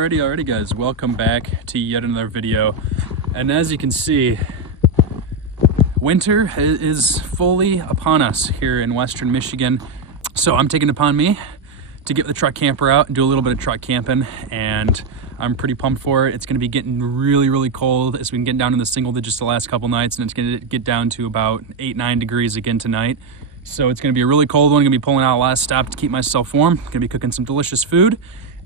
Alrighty guys, welcome back to yet another video. And as you can see, winter is fully upon us here in Western Michigan. So I'm taking it upon me to get the truck camper out and do a little bit of truck camping, and I'm pretty pumped for it. It's going to be getting really cold as we can get down in the single digits the last couple nights, and it's going to get down to about 8-9 degrees again tonight. So it's going to be a really cold one. I'm going to be pulling out a lot of stuff to keep myself warm. Going to be cooking some delicious food,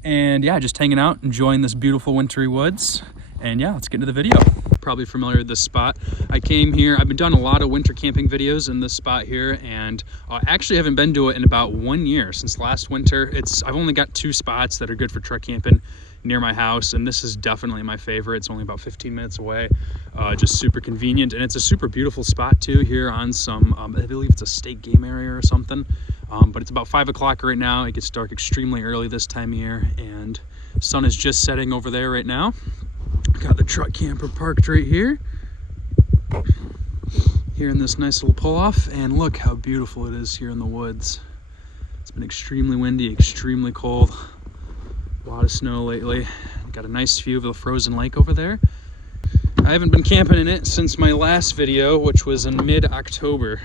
and yeah, just hanging out, enjoying this beautiful wintry woods. And yeah, let's get into the video. Probably familiar with this spot. I came here, I've been doing a lot of winter camping videos in this spot here, and actually haven't been to it in about 1 year since last winter. I've only got 2 spots that are good for truck camping near my house, and this is definitely my favorite. It's only about 15 minutes away, just super convenient, and it's a super beautiful spot too here on some, I believe it's a state game area or something, but it's about 5 o'clock right now. It gets dark extremely early this time of year, and sun is just setting over there right now. Got the truck camper parked right here in this nice little pull-off, and look how beautiful it is here in the woods. It's been extremely windy, extremely cold, a lot of snow lately. Got a nice view of the frozen lake over there. I haven't been camping in it since my last video, which was in mid-October.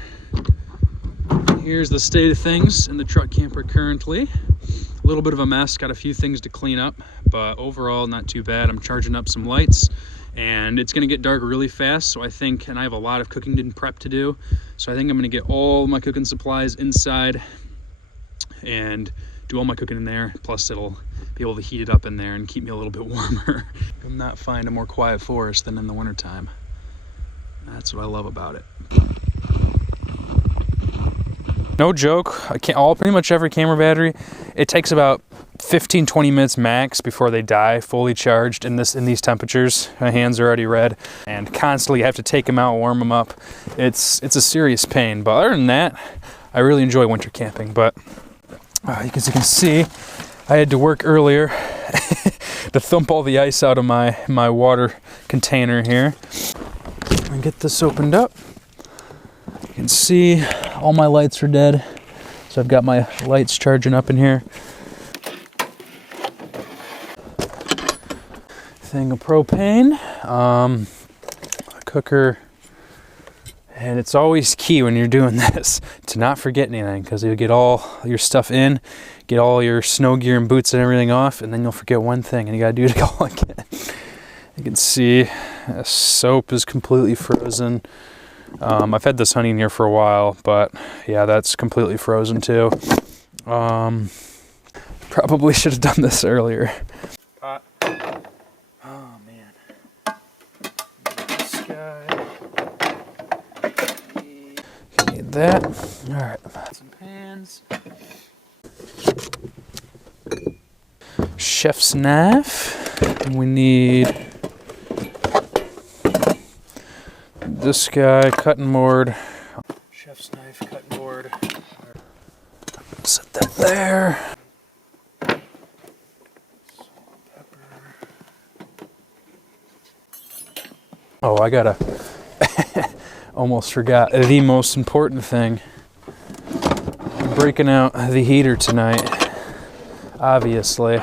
Here's the state of things in the truck camper currently. A little bit of a mess, got a few things to clean up, but overall not too bad. I'm charging up some lights, and it's gonna get dark really fast, so I think, and I have a lot of cooking and prep to do, so I think I'm gonna get all my cooking supplies inside and do all my cooking in there, plus it'll be able to heat it up in there and keep me a little bit warmer. I'm not find a more quiet forest than in the wintertime. That's what I love about it. No joke, pretty much every camera battery, it takes about 15-20 minutes max before they die fully charged in these temperatures. My hands are already red, and constantly have to take them out, warm them up. It's a serious pain, but other than that, I really enjoy winter camping. But as you can see, I had to work earlier to thump all the ice out of my water container here. And get this opened up. You can see all my lights are dead, so I've got my lights charging up in here. Thing of propane, a cooker, and it's always key when you're doing this to not forget anything, because you'll get all your stuff in, get all your snow gear and boots and everything off, and then you'll forget one thing and you gotta do it all again. You can see the soap is completely frozen. I've had this honey in here for a while, but yeah, that's completely frozen too. Probably should have done this earlier. Pot. Oh man. This guy. Need that. Alright. Some pans. Chef's knife. We need this guy, cutting board. Chef's knife, cutting board. Set that there. Salt, pepper. Oh, I gotta almost forgot the most important thing. I'm breaking out the heater tonight, obviously.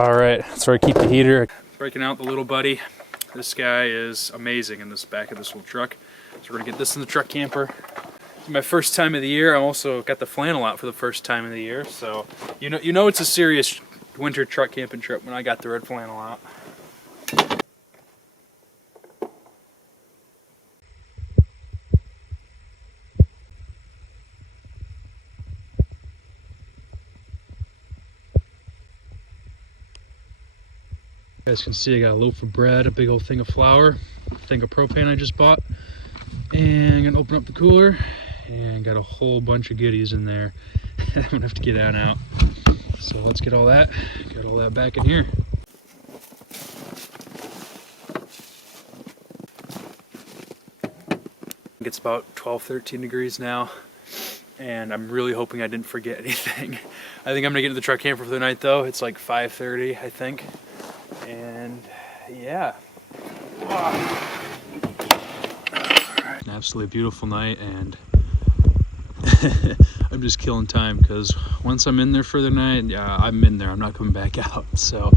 All right, so I keep the heater. Breaking out the little buddy. This guy is amazing in this back of this little truck. So we're gonna get this in the truck camper. It's my first time of the year. I also got the flannel out for the first time of the year. So you know it's a serious winter truck camping trip when I got the red flannel out. You guys can see I got a loaf of bread, a big old thing of flour, a thing of propane I just bought, and I'm gonna open up the cooler and got a whole bunch of goodies in there. I'm gonna have to get that out. So let's get all that back in here. It's about 12-13 degrees now, and I'm really hoping I didn't forget anything. I think I'm gonna get to the truck camper for the night though. It's like 5:30, I think. And yeah, an absolutely beautiful night, and I'm just killing time because once I'm in there for the night, yeah, I'm in there. I'm not coming back out. So,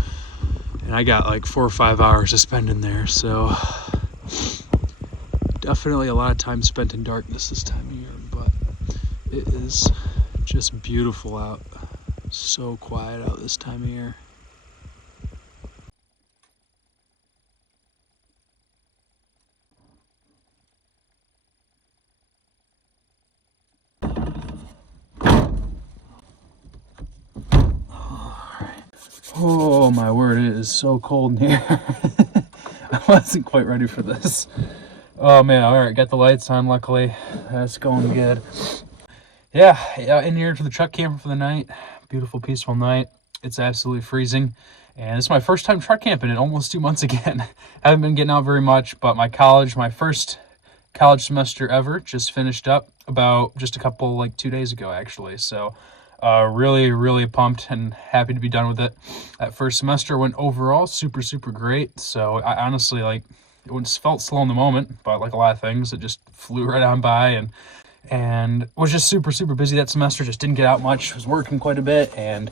and I got like 4 or 5 hours to spend in there. So definitely a lot of time spent in darkness this time of year, but it is just beautiful out. So quiet out this time of year. Oh my word, it is so cold in here. I wasn't quite ready for this. Oh man, all right, got the lights on, luckily. That's going good. Yeah, in here to the truck camper for the night. Beautiful, peaceful night. It's absolutely freezing. And this is my first time truck camping in almost 2 months again. Haven't been getting out very much, but my first college semester ever just finished up about just a couple, like 2 days ago, actually. So really pumped and happy to be done with it. That first semester went overall super great. So I honestly, like, it felt slow in the moment, but like a lot of things, it just flew right on by, and was just super busy that semester. Just didn't get out much, was working quite a bit, and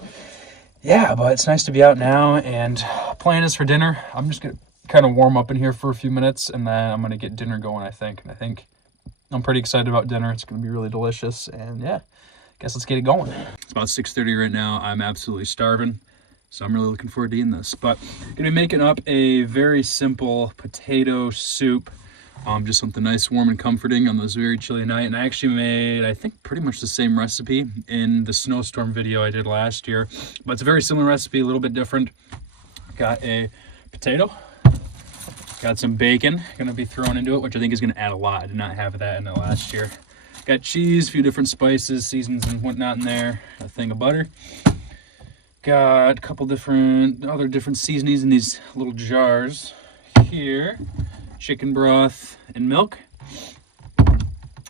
yeah, but it's nice to be out now. And plan is for dinner, I'm just gonna kind of warm up in here for a few minutes, and then I'm gonna get dinner going, I think. And I think I'm pretty excited about dinner. It's gonna be really delicious, and yeah, guess let's get it going. It's about 6:30 right now. I'm absolutely starving, so I'm really looking forward to eating this. But I'm gonna be making up a very simple potato soup. Just something nice, warm, and comforting on this very chilly night. And I actually made, I think, pretty much the same recipe in the snowstorm video I did last year. But it's a very similar recipe, a little bit different. Got a potato, got some bacon, gonna be thrown into it, which I think is gonna add a lot. I did not have that in it last year. Got cheese, a few different spices, seasons, and whatnot in there. A thing of butter. Got a couple other different seasonings in these little jars here. Chicken broth and milk.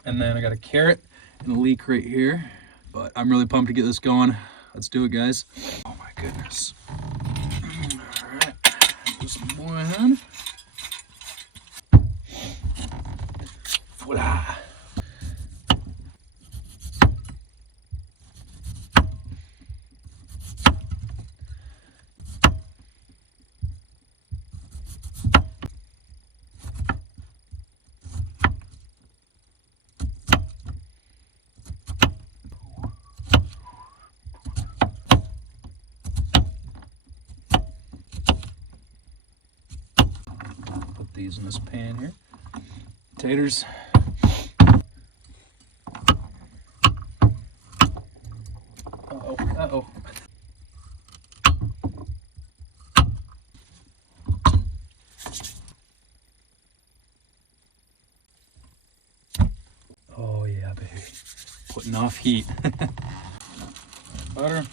And then I got a carrot and a leek right here. But I'm really pumped to get this going. Let's do it, guys. Oh my goodness. All right, put some more in. Voila. These in this pan here. Taters. Uh-oh. Oh yeah, baby. Putting off heat. Butter.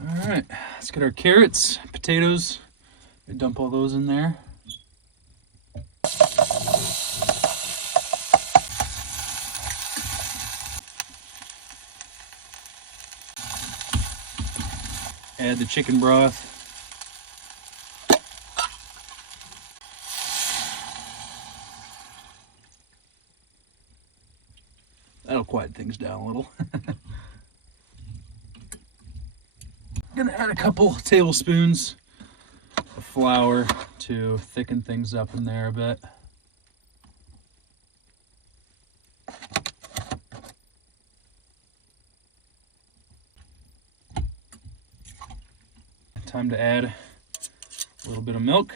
All right, let's get our carrots, potatoes. We dump all those in there. Add the chicken broth. That'll quiet things down a little. Gonna add a couple tablespoons of flour to thicken things up in there a bit. Time to add a little bit of milk.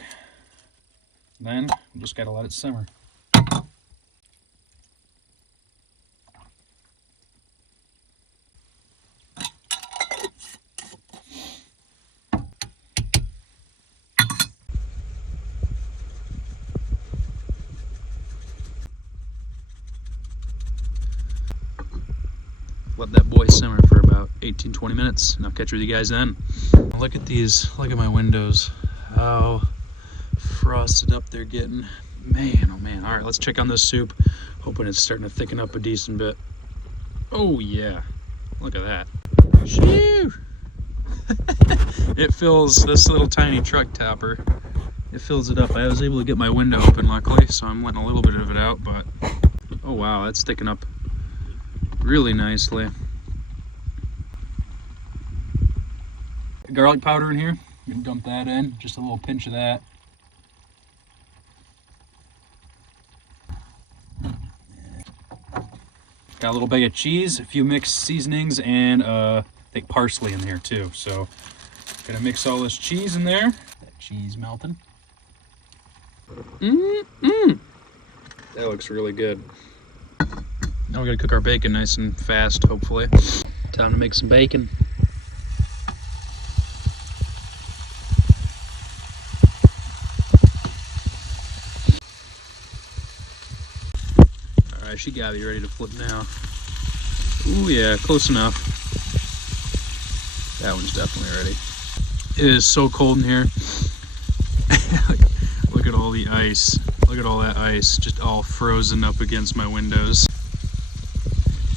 Then we just gotta let it simmer. Let that boy simmer for about 18-20 minutes, and I'll catch with you guys then. Look at these, look at my windows. How frosted up they're getting. Man, oh man. All right, let's check on this soup. Hoping it's starting to thicken up a decent bit. Oh yeah, look at that. Shoo! It fills this little tiny truck topper. It fills it up. I was able to get my window open luckily, so I'm letting a little bit of it out, but oh wow, that's sticking up really nicely. Garlic powder in here. You can dump that in, just a little pinch of that. Got a little bag of cheese, a few mixed seasonings, and I think parsley in there too. So gonna mix all this cheese in there. That cheese melting. That looks really good. Now we gotta cook our bacon nice and fast, hopefully. Time to make some bacon. Alright, she got to be ready to flip now. Ooh yeah, close enough. That one's definitely ready. It is so cold in here. Look at all the ice. Look at all that ice just all frozen up against my windows.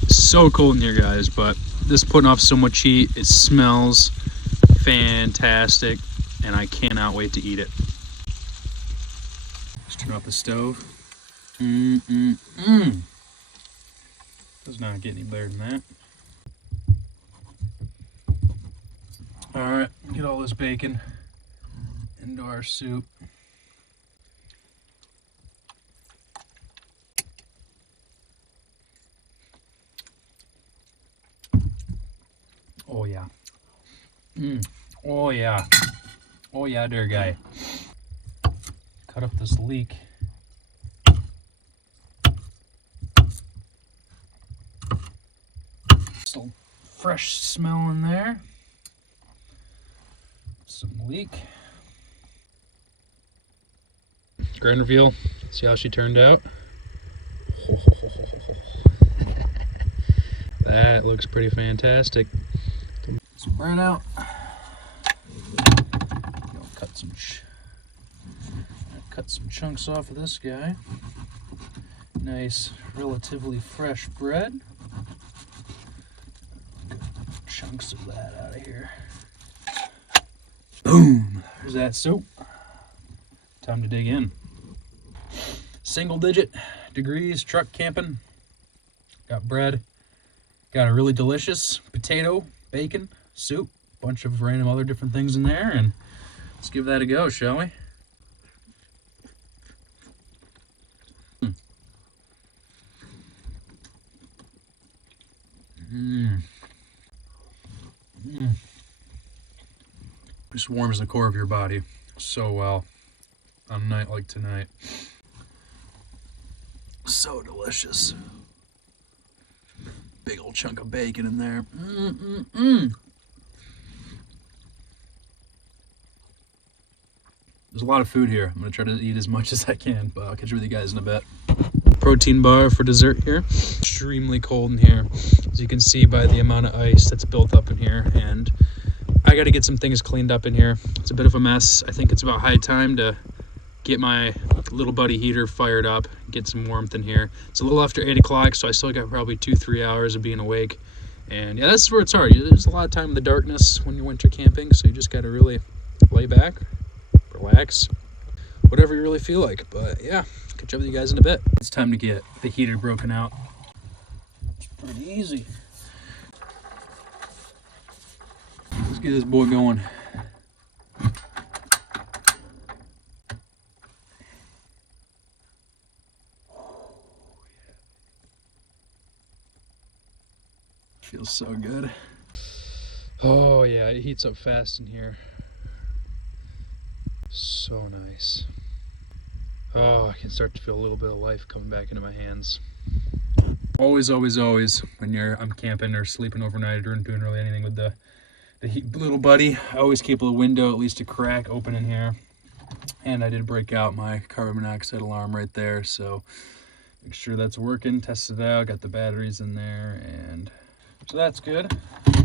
It's so cold in here, guys, but this is putting off so much heat. It smells fantastic, and I cannot wait to eat it. Just turn off the stove. Does not get any better than that. Alright, get all this bacon into our soup. Oh yeah. Oh yeah. Oh yeah, dear guy. Cut up this leek. Still fresh smell in there. Some leek. Grand reveal. See how she turned out? That looks pretty fantastic. Some bread out. Cut some chunks off of this guy. Nice, relatively fresh bread. Chunks of that out of here. Boom! There's that soup. Time to dig in. Single digit degrees, truck camping. Got bread. Got a really delicious potato, bacon, soup. Bunch of random other different things in there, and let's give that a go, shall we? Just warms the core of your body so well on a night like tonight. So delicious. Big old chunk of bacon in there. There's a lot of food here. I'm gonna try to eat as much as I can, but I'll catch you with you guys in a bit. Protein bar for dessert here. Extremely cold in here, as you can see by the amount of ice that's built up in here, and I gotta get some things cleaned up in here. It's a bit of a mess. I think it's about high time to get my little buddy heater fired up, get some warmth in here. It's a little after 8 o'clock, so I still got probably 2-3 hours of being awake. And yeah, that's where it's hard. There's a lot of time in the darkness when you're winter camping, so you just gotta really lay back, relax, whatever you really feel like. But yeah, catch up with you guys in a bit. It's time to get the heater broken out. It's pretty easy. Let's get this boy going. Feels so good. Oh yeah, it heats up fast in here. So nice. Oh, I can start to feel a little bit of life coming back into my hands. Always, always, always, when I'm camping or sleeping overnight or doing really anything with the little buddy, I always keep a window, at least a crack, open in here. And I did break out my carbon monoxide alarm right there, so make sure that's working. Test it out, got the batteries in there, and so that's good.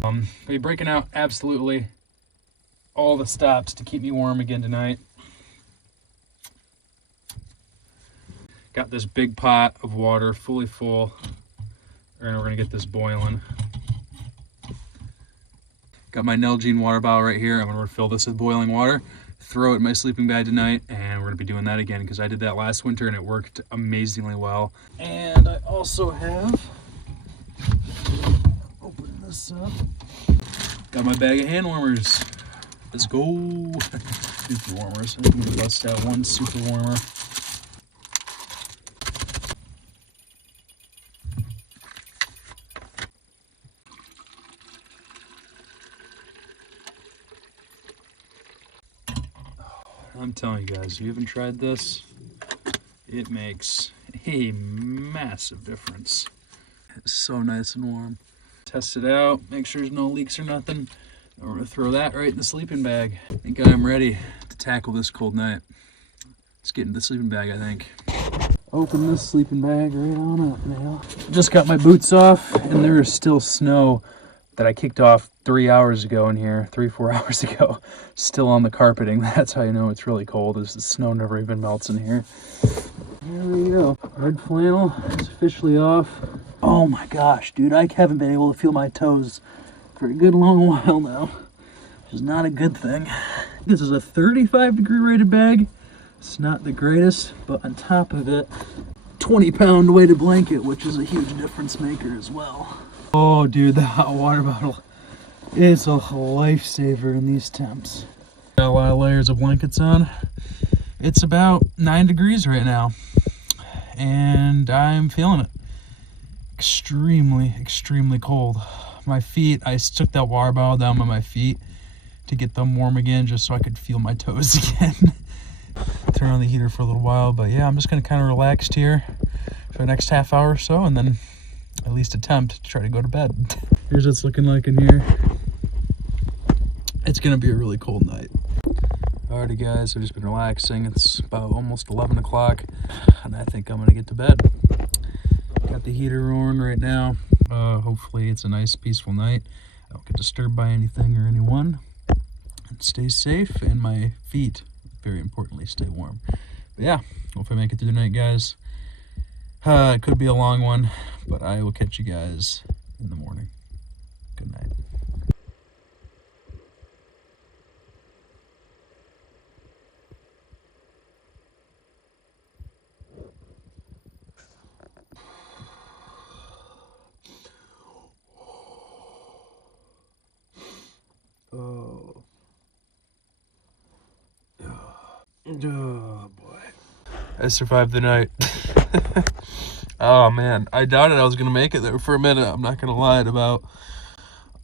I'll be breaking out absolutely all the stops to keep me warm again tonight. Got this big pot of water fully full, and we're gonna get this boiling. Got my Nalgene water bottle right here. I'm gonna refill this with boiling water, throw it in my sleeping bag tonight, and we're gonna be doing that again because I did that last winter and it worked amazingly well. And I also have, open this up, got my bag of hand warmers. Let's go. Super warmers. I'm gonna bust out one super warmer. I'm telling you guys, if you haven't tried this, it makes a massive difference. It's so nice and warm. Test it out, make sure there's no leaks or nothing. And we're gonna throw that right in the sleeping bag. I think I'm ready to tackle this cold night. Let's get into the sleeping bag, I think. Open this sleeping bag right on up now. Just got my boots off, and there is still snow that I kicked off 3 hours ago in here, 4 hours ago, still on the carpeting. That's how you know it's really cold, is the snow never even melts in here. Here we go. Red flannel is officially off. Oh my gosh, dude, I haven't been able to feel my toes for a good long while now, which is not a good thing. This is a 35-degree rated bag. It's not the greatest, but on top of it, 20-pound weighted blanket, which is a huge difference maker as well. Oh, dude, the hot water bottle is a lifesaver in these temps. Got a lot of layers of blankets on. It's about 9 degrees right now, and I'm feeling it. Extremely, extremely cold. My feet, I took that water bottle down by my feet to get them warm again, just so I could feel my toes again. Turn on the heater for a little while, but yeah, I'm just gonna kind of relax here for the next half hour or so, and then at least attempt to try to go to bed. Here's what it's looking like in here. It's gonna be a really cold night. Alrighty guys, I've just been relaxing. It's about almost 11 o'clock, and I think I'm gonna get to bed. Got the heater roaring right now. Hopefully it's a nice peaceful night. I don't get disturbed by anything or anyone. And stay safe, and my feet, very importantly, stay warm. But yeah, hope I make it through the night, guys. It could be a long one, but I will catch you guys in the morning. Good night. Oh. Oh boy. I survived the night. Oh man, I doubted I was gonna make it there for a minute. I'm not gonna lie. At about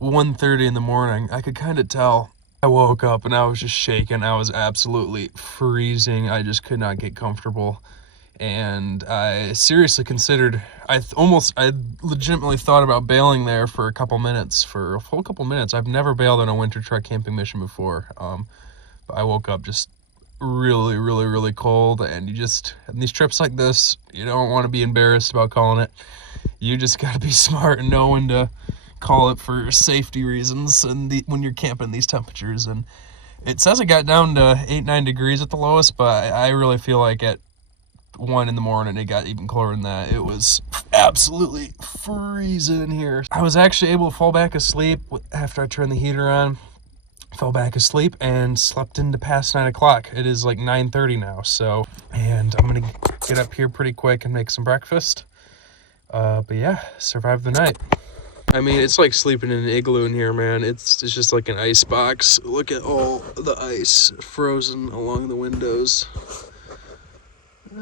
1:30 in the morning, I could kind of tell. I woke up and I was just shaking. I was absolutely freezing. I just could not get comfortable, and I seriously considered. I legitimately thought about bailing there for a couple minutes, for a full couple minutes. I've never bailed on a winter truck camping mission before. But I woke up just really, really, really cold, and in these trips like this, you don't want to be embarrassed about calling it. You just got to be smart and know when to call it for safety reasons, and when you're camping these temperatures. And it says it got down to 8-9 degrees at the lowest, but I really feel like at 1 in the morning it got even colder than that. It was absolutely freezing in here. I was actually able to fall back asleep after I turned the heater on. Fell back asleep and slept into past 9 o'clock. It is like 9:30 now, and I'm gonna get up here pretty quick and make some breakfast. But yeah, survived the night. I mean, it's like sleeping in an igloo in here, man. It's just like an ice box. Look at all the ice frozen along the windows.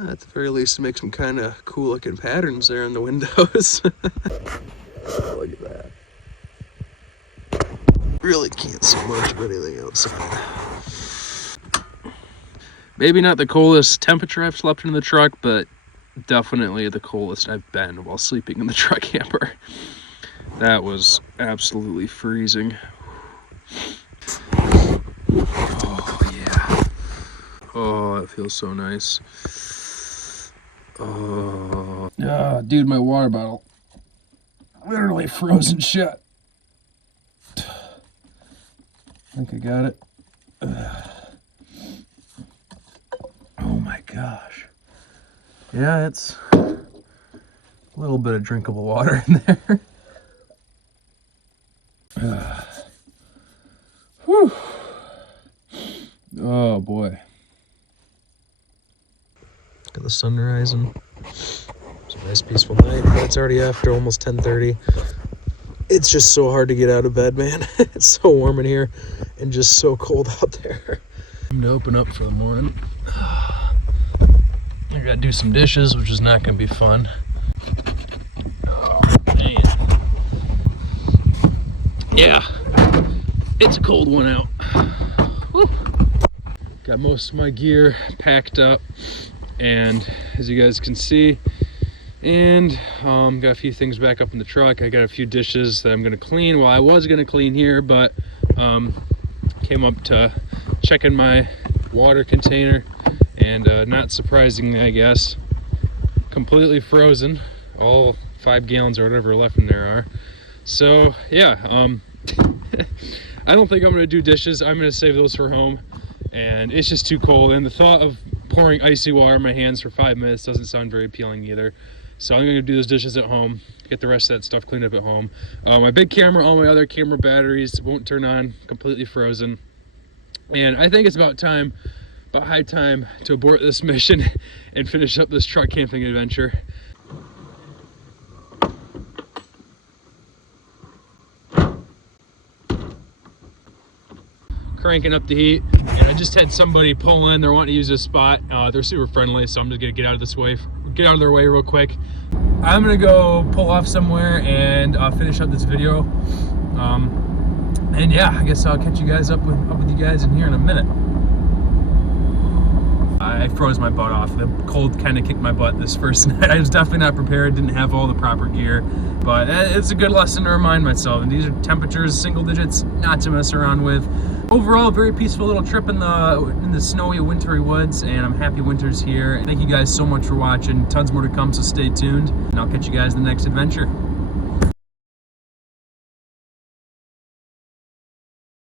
At the very least, it makes some kind of cool looking patterns there in the windows. Look at that. Really can't see much of anything outside. Maybe not the coldest temperature I've slept in the truck, but definitely the coldest I've been while sleeping in the truck camper. That was absolutely freezing. Oh yeah. Oh, it feels so nice. Oh, dude, my water bottle literally frozen shut. I think I got it. Oh my gosh. Yeah, it's a little bit of drinkable water in there. Oh boy. Look at the sun rising. It's a nice peaceful night, but it's already after almost 10:30. It's just so hard to get out of bed, man. It's so warm in here and just so cold out there. Time to open up for the morning. I gotta do some dishes, which is not gonna be fun. Oh, man. Yeah, it's a cold one out. Woo. Got most of my gear packed up, and as you guys can see, and got a few things back up in the truck. I got a few dishes that I'm gonna clean. Well, I was gonna clean here, but came up to check in my water container, and not surprisingly, I guess, completely frozen. All 5 gallons or whatever left in there are. So yeah, I don't think I'm gonna do dishes. I'm gonna save those for home, and it's just too cold, and the thought of pouring icy water in my hands for 5 minutes doesn't sound very appealing either. So I'm gonna do those dishes at home, get the rest of that stuff cleaned up at home. My big camera, all my other camera batteries won't turn on, completely frozen. And I think it's about high time to abort this mission and finish up this truck camping adventure. Cranking up the heat, and I just had somebody pull in. They're wanting to use this spot. They're super friendly, so I'm just gonna get out of their way real quick. I'm gonna go pull off somewhere and finish up this video. And yeah, I guess I'll catch you guys up with you guys in here in a minute. I froze my butt off. The cold kind of kicked my butt this first night. I was definitely not prepared, didn't have all the proper gear, but it's a good lesson to remind myself. And these are temperatures, single digits, not to mess around with. Overall, very peaceful little trip in the snowy, wintry woods, and I'm happy winter's here. Thank you guys so much for watching. Tons more to come, so stay tuned, and I'll catch you guys in the next adventure.